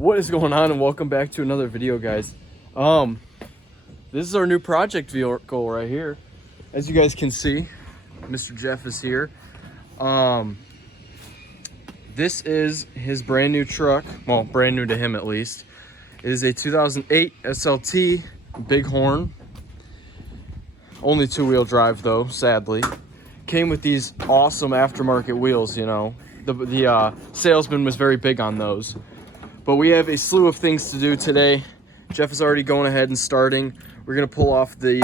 What is going on, and welcome back to another video, guys. This is our new project vehicle right here. As you guys can see, Mr. Jeff is here. This is his brand new truck. Well, brand new to him at least. It is a 2008 SLT Bighorn. Only two-wheel drive though, sadly. Came with these awesome aftermarket wheels, you know. The salesman was very big on those. But we have a slew of things to do today. Jeff is already going ahead and starting. We're gonna pull off the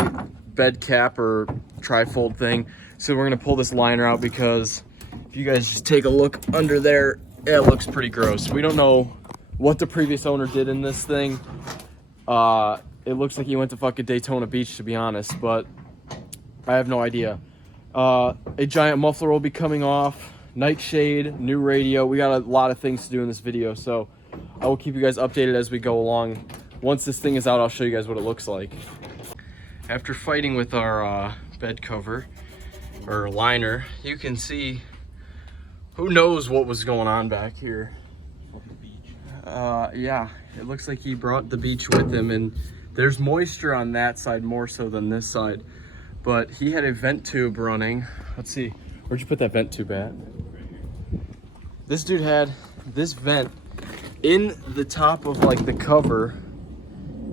bed cap or trifold thing. So we're gonna pull this liner out because if you guys just take a look under there, it looks pretty gross. We don't know what the previous owner did in this thing. It looks like he went to fucking Daytona Beach, to be honest, but I have no idea. A giant muffler will be coming off, nightshade, new radio. We got a lot of things to do in this video, so I will keep you guys updated as we go along. Once this thing is out, I'll show you guys what it looks like. After fighting with our bed cover or liner, you can see who knows what was going on back here. Yeah, it looks like he brought the beach with him, and there's moisture on that side more so than this side. But he had a vent tube running. Let's see, where'd you put that vent tube at? This dude had this vent in the top of like the cover,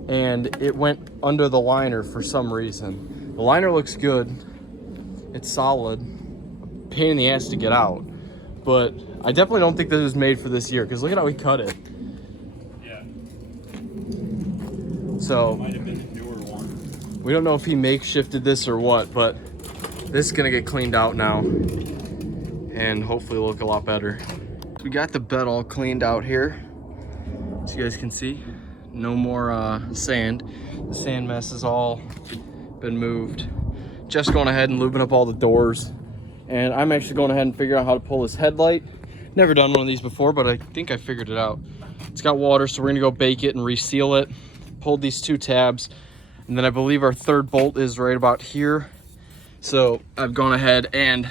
and it went under the liner for some reason. The liner looks good, it's solid, pain in the ass to get out, but I definitely don't think this was made for this year because look at how he cut it. Yeah. So might have been a newer one. We don't know if he makeshifted this or what, but this is gonna get cleaned out now and hopefully look a lot better. We got the bed all cleaned out here. As you guys can see, no more sand. The sand mess has all been moved. Just going ahead and lubing up all the doors. And I'm actually going ahead and figure out how to pull this headlight. Never done one of these before, but I think I figured it out. It's got water, so we're gonna go bake it and reseal it. Pulled these two tabs, and then I believe our third bolt is right about here. So I've gone ahead and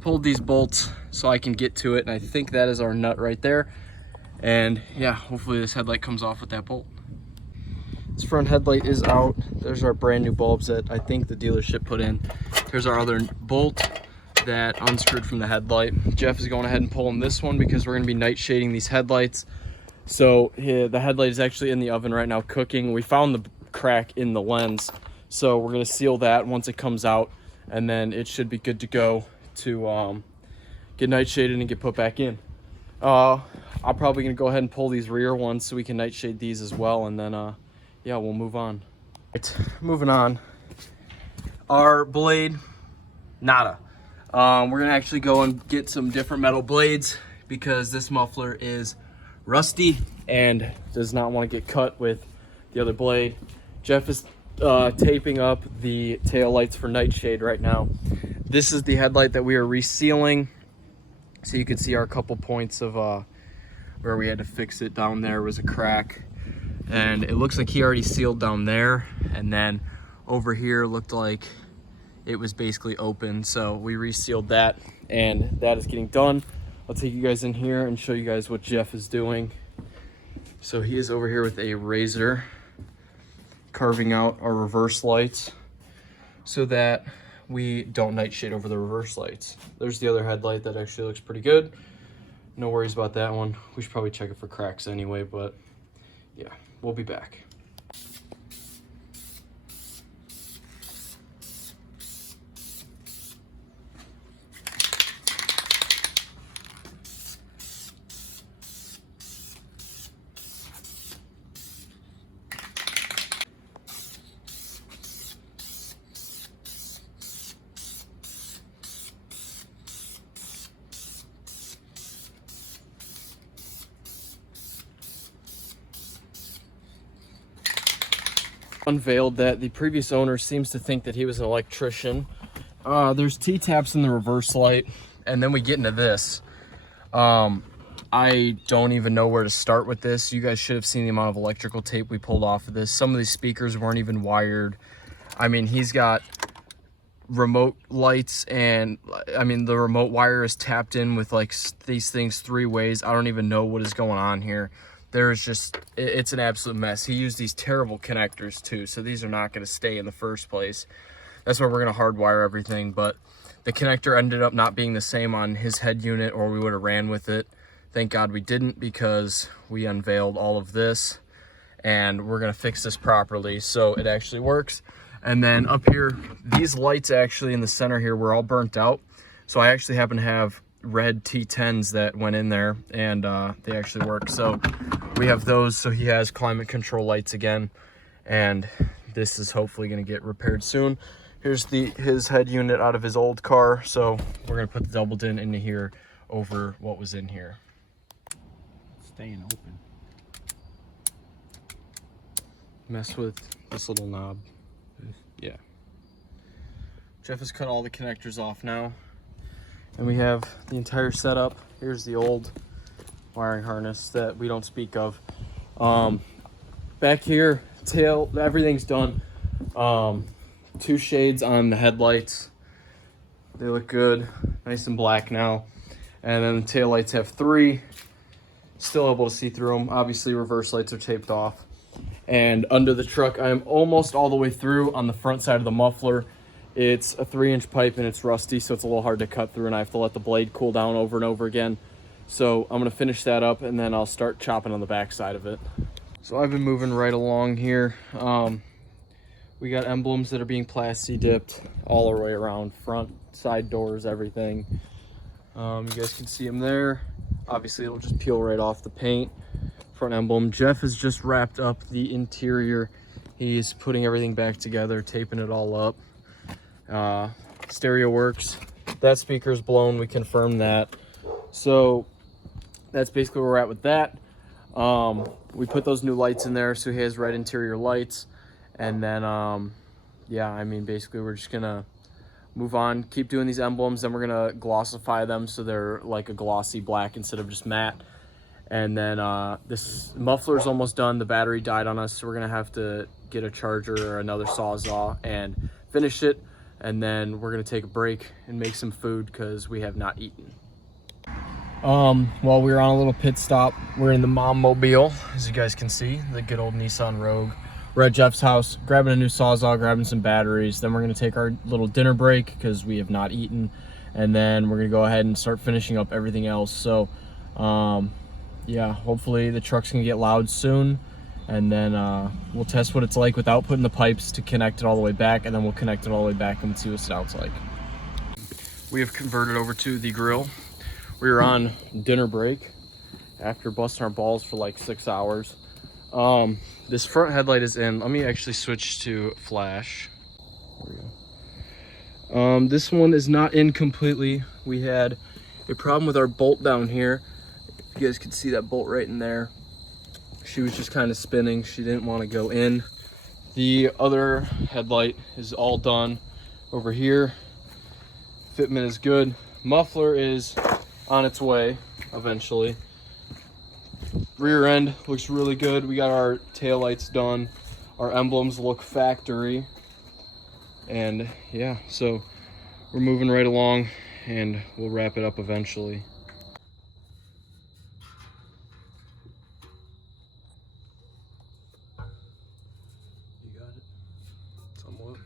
pulled these bolts so I can get to it, and I think that is our nut right there. And yeah, hopefully this headlight comes off with that bolt. This front headlight is out. There's our brand new bulbs that I think the dealership put in. Here's our other bolt that unscrewed from the headlight. Jeff is going ahead and pulling this one because we're gonna be night shading these headlights. So the headlight is actually in the oven right now cooking. We found the crack in the lens, so we're gonna seal that once it comes out, and then it should be good to go to get night shaded and get put back in. I'm probably gonna go ahead and pull these rear ones so we can nightshade these as well, and then yeah, we'll move on. Right, moving on. Our blade, nada. We're gonna actually go and get some different metal blades because this muffler is rusty and does not want to get cut with the other blade. Jeff is taping up the tail lights for nightshade right now. This is the headlight that we are resealing. So you can see our couple points of where we had to fix it. Down there was a crack, and it looks like he already sealed down there, and then over here looked like it was basically open, so we resealed that, and that is getting done. I'll take you guys in here and show you guys what Jeff is doing. So he is over here with a razor carving out our reverse lights so that we don't nightshade over the reverse lights. There's the other headlight that actually looks pretty good. No worries about that one. We should probably check it for cracks anyway, but yeah, we'll be back. Unveiled that the previous owner seems to think that he was an electrician. There's T-taps in the reverse light, and then we get into this. I don't even know where to start with this. You guys should have seen the amount of electrical tape we pulled off of this. Some of these speakers weren't even wired. I mean, he's got remote lights, and I mean, the remote wire is tapped in with like these things 3 ways. I don't even know what is going on here. there's just, it's an absolute mess. He used these terrible connectors too, so these are not going to stay in the first place. That's why we're going to hardwire everything, but the connector ended up not being the same on his head unit, or we would have ran with it. Thank God we didn't, because we unveiled all of this, and we're going to fix this properly so it actually works. And then up here, these lights actually in the center here were all burnt out, so I actually happen to have red T10s that went in there, and they actually work. So we have those, so he has climate control lights again, and this is hopefully going to get repaired soon. Here's his head unit out of his old car, so we're going to put the double din into here over what was in here. Staying open. Mess with this little knob. Yeah. Jeff has cut all the connectors off now, and we have the entire setup. Here's the old wiring harness that we don't speak of. Back here, tail, everything's done. 2 shades on the headlights. They look good, nice and black now. And then the tail lights have 3. Still able to see through them. Obviously, reverse lights are taped off. And under the truck, I am almost all the way through on the front side of the muffler. It's a 3-inch pipe and it's rusty, so it's a little hard to cut through, and I have to let the blade cool down over and over again. So I'm gonna finish that up, and then I'll start chopping on the back side of it. So I've been moving right along here. We got emblems that are being plasti dipped all the way around, front, side doors, everything. You guys can see them there. Obviously, it'll just peel right off the paint. Front emblem. Jeff has just wrapped up the interior. He's putting everything back together, taping it all up. Stereo works. That speaker's blown. We confirmed that. So that's basically where we're at with that. We put those new lights in there, so he has red interior lights. And then, yeah, I mean, basically we're just gonna move on, keep doing these emblems, then we're gonna glossify them so they're like a glossy black instead of just matte. And then this muffler is almost done. The battery died on us, so we're gonna have to get a charger or another Sawzall and finish it. And then we're gonna take a break and make some food because we have not eaten. While we were on a little pit stop, we're in the mom mobile, as you guys can see, the good old Nissan Rogue. We're at Jeff's house, grabbing a new Sawzall, grabbing some batteries. Then we're gonna take our little dinner break because we have not eaten. And then we're gonna go ahead and start finishing up everything else. So, yeah, hopefully the truck's gonna get loud soon. And then we'll test what it's like without putting the pipes to connect it all the way back. And then we'll connect it all the way back and see what it sounds like. We have converted over to the grill. We were on dinner break after busting our balls for like 6 hours. This front headlight is in. Let me actually switch to flash. There we go. This one is not in completely. We had a problem with our bolt down here. If you guys can see that bolt right in there. She was just kind of spinning. She didn't want to go in. The other headlight is all done over here. Fitment is good. Muffler is on its way eventually. Rear end looks really good. We got our tail lights done. Our emblems look factory. And yeah, so we're moving right along and we'll wrap it up eventually. You got it? Somewhat.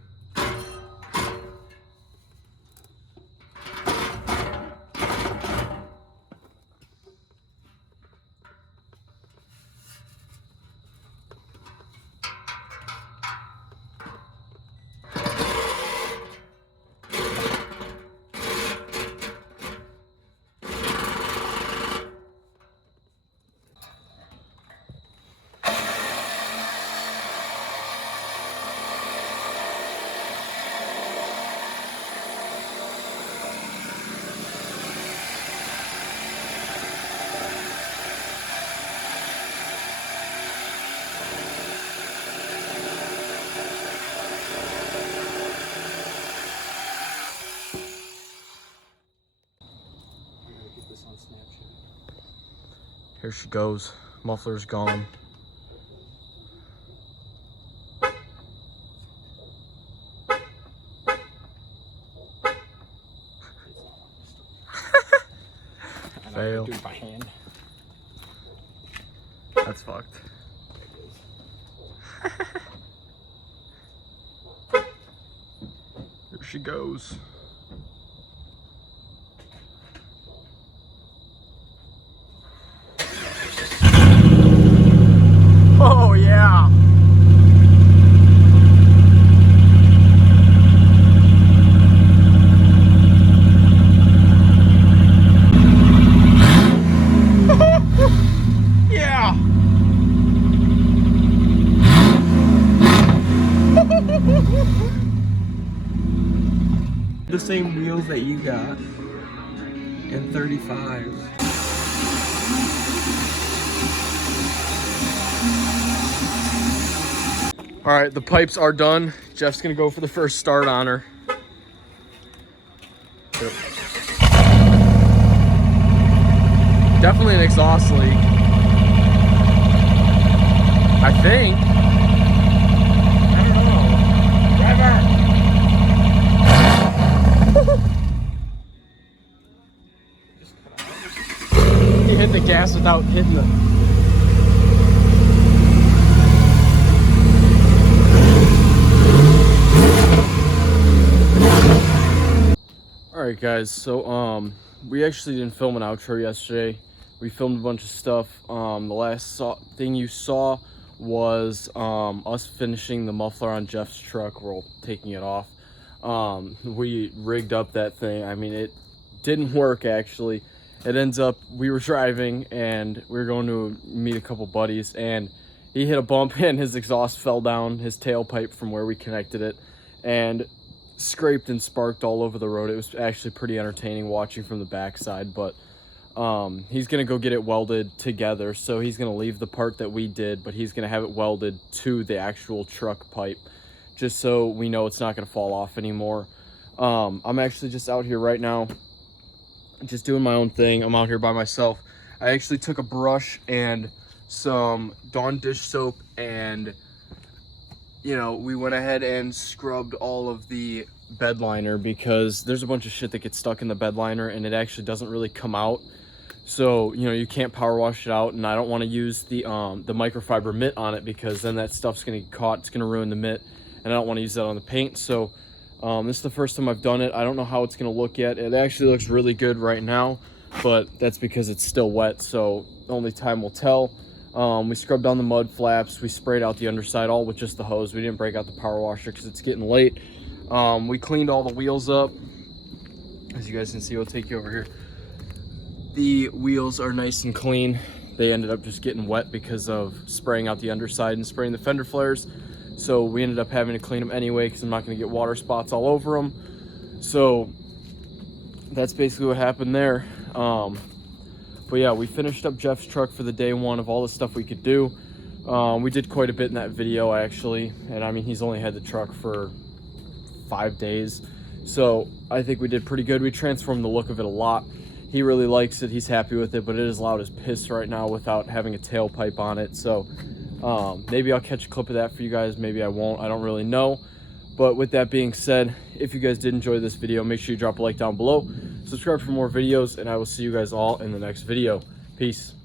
Here she goes. Muffler's gone. Fail. Do it by hand. that's fucked. There she goes. Oh yeah. Yeah. The same wheels that you got in 35s. All right, the pipes are done. Jeff's gonna go for the first start on her. Yep. Definitely an exhaust leak, I think. I don't know. Driver! He hit the gas without hitting the... Alright guys, so we actually didn't film an outro yesterday. We filmed a bunch of stuff. The last thing you saw was us finishing the muffler on Jeff's truck. We're all taking it off. We rigged up that thing. I mean, it didn't work actually. It ends up, we were driving and we were going to meet a couple buddies, and he hit a bump and his exhaust fell down, his tailpipe from where we connected it, and scraped and sparked all over the road. It was actually pretty entertaining watching from the backside, but he's gonna go get it welded together. So he's gonna leave the part that we did, but he's gonna have it welded to the actual truck pipe, just so we know it's not gonna fall off anymore. I'm actually just out here right now, just doing my own thing. I'm out here by myself. I actually took a brush and some Dawn dish soap, and you know, we went ahead and scrubbed all of the bed liner, because there's a bunch of shit that gets stuck in the bed liner and it actually doesn't really come out. So, you know, you can't power wash it out, and I don't want to use the microfiber mitt on it, because then that stuff's going to get caught. It's going to ruin the mitt, and I don't want to use that on the paint. So this is the first time I've done it. I don't know how it's going to look yet. It actually looks really good right now, but that's because it's still wet, so only time will tell. We scrubbed down the mud flaps. We sprayed out the underside all with just the hose. We didn't break out the power washer because it's getting late. We cleaned all the wheels up. As you guys can see, we'll take you over here. The wheels are nice and clean. They ended up just getting wet because of spraying out the underside and spraying the fender flares. So we ended up having to clean them anyway, because I'm not going to get water spots all over them. So that's basically what happened there. But yeah, we finished up Jeff's truck for the day one of all the stuff we could do. We did quite a bit in that video actually, and I mean, he's only had the truck for 5 days, so I think we did pretty good. We transformed the look of it a lot. He really likes it, he's happy with it, but it is loud as piss right now without having a tailpipe on it. So maybe I'll catch a clip of that for you guys, maybe I won't, I don't really know. But with that being said, if you guys did enjoy this video, make sure you drop a like down below, subscribe for more videos, and I will see you guys all in the next video. Peace.